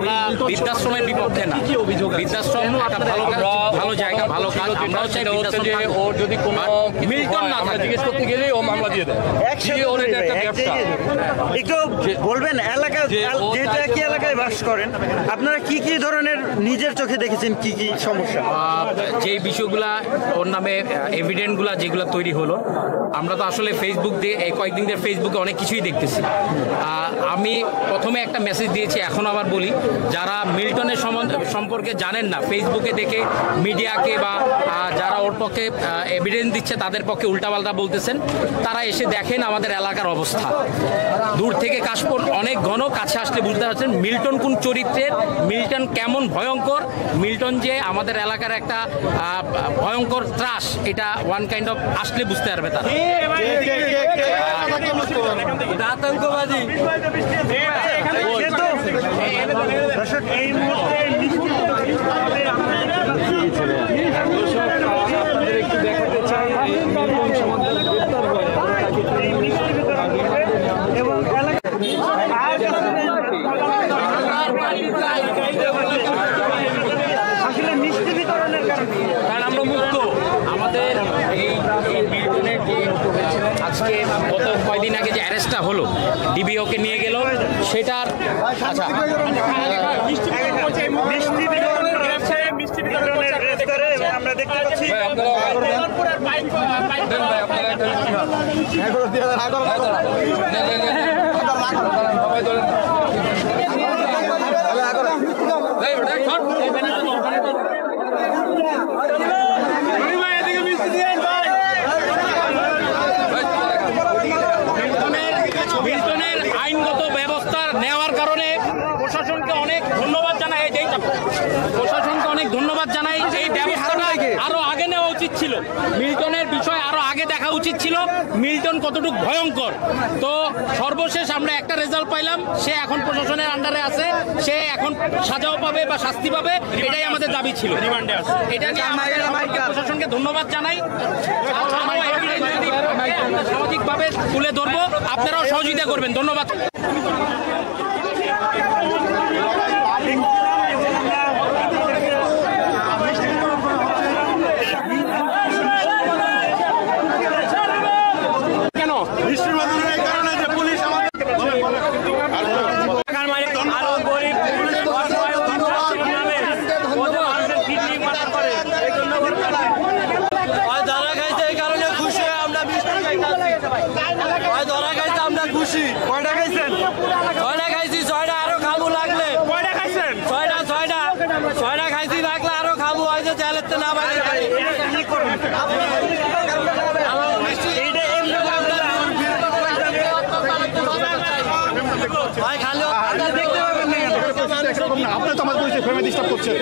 আমরা বৃদ্ধাশ্রমের বিপক্ষে না। বৃদ্ধাশ্রম একটা ভালো জায়গা, ভালো কাজ। আমরাও চাই যে ওর যদি কোনো মিল্টন না থাকে, জিজ্ঞেস করতে গেলে ও মামলা দিয়ে দেয়। একটু বলবেন এলাকা যেটা কি এলাকায় বাস করেন আপনারা কি কি ধরনের নিজের চোখে দেখেছেন, কি কি সমস্যা? যে বিষয়গুলা ওর নামে এভিডেন্টগুলা যেগুলো তৈরি হলো, আমরা তো আসলে ফেসবুক দিয়ে এই কয়েকদিন ধরে ফেসবুকে অনেক কিছুই দেখতেছি। আমি প্রথমে একটা মেসেজ দিয়েছি, এখন আবার বলি, যারা মিল্টনের সম্পর্কে জানেন না, ফেসবুকে দেখে মিডিয়াকে বা যারা ওর পক্ষে এভিডেন্স দিচ্ছে তাদের পক্ষে উল্টাপাল্টা বলতেছেন, তারা এসে দেখেন আমাদের এলাকার অবস্থা। দূর থেকে কাশপুর অনেক ঘন, কাছে আসলে বুঝতে পারছেন মিল্টন কোন চরিত্রের, মিল্টন কেমন ভয়ঙ্কর, মিল্টন যে আমাদের এলাকার একটা ভয়ঙ্কর ত্রাস, এটা ওয়ান কাইন্ড অফ আসলে বুঝতে পারবে তারা। আতঙ্কবাদী এই মুহূর্তে একটু দেখাতে চাই এবং আসলে মিষ্টি বিতরণের কারণ আমরা মুক্ত। আমাদের এই মিল্টনের যে আজকে গত কয়দিন আগে যে অ্যারেস্টটা হলো, ডিবিওকে নিয়ে গেল, সেটার আচ্ছা আমরা দেখতে পাচ্ছি আইনগত ব্যবস্থা নেওয়ার কারণে প্রশাসনকে অনেক ধন্যবাদ জানাই। প্রশাসনকে অনেক ধন্যবাদ জানাই। এই ব্যবস্থাটা আরো আগে নেওয়া উচিত ছিল, মিল্টনের বিষয় আরো আগে দেখা উচিত ছিল, মিল্টন কতটুকু ভয়ঙ্কর। তো সর্বশেষ আমরা একটা রেজাল্ট পাইলাম, সে এখন প্রশাসনের আন্ডারে আছে, সে এখন সাজাও পাবে বা শাস্তি পাবে, এটাই আমাদের দাবি ছিল। এটা নিয়ে প্রশাসনকে ধন্যবাদ জানাই। সামাজিকভাবে তুলে ধরবো, আপনারাও সহযোগিতা করবেন। ধন্যবাদ। কয়টা খাইছেন? 6টা খাইছি, 6টা আরো খাবো লাগলে। কয়টা খাইছেন? 6টা খাইছি, লাগলে আরো খাবো। হয়তো চালাতে না পারে আপনি তো আমার ডিস্টার্ব করছেন।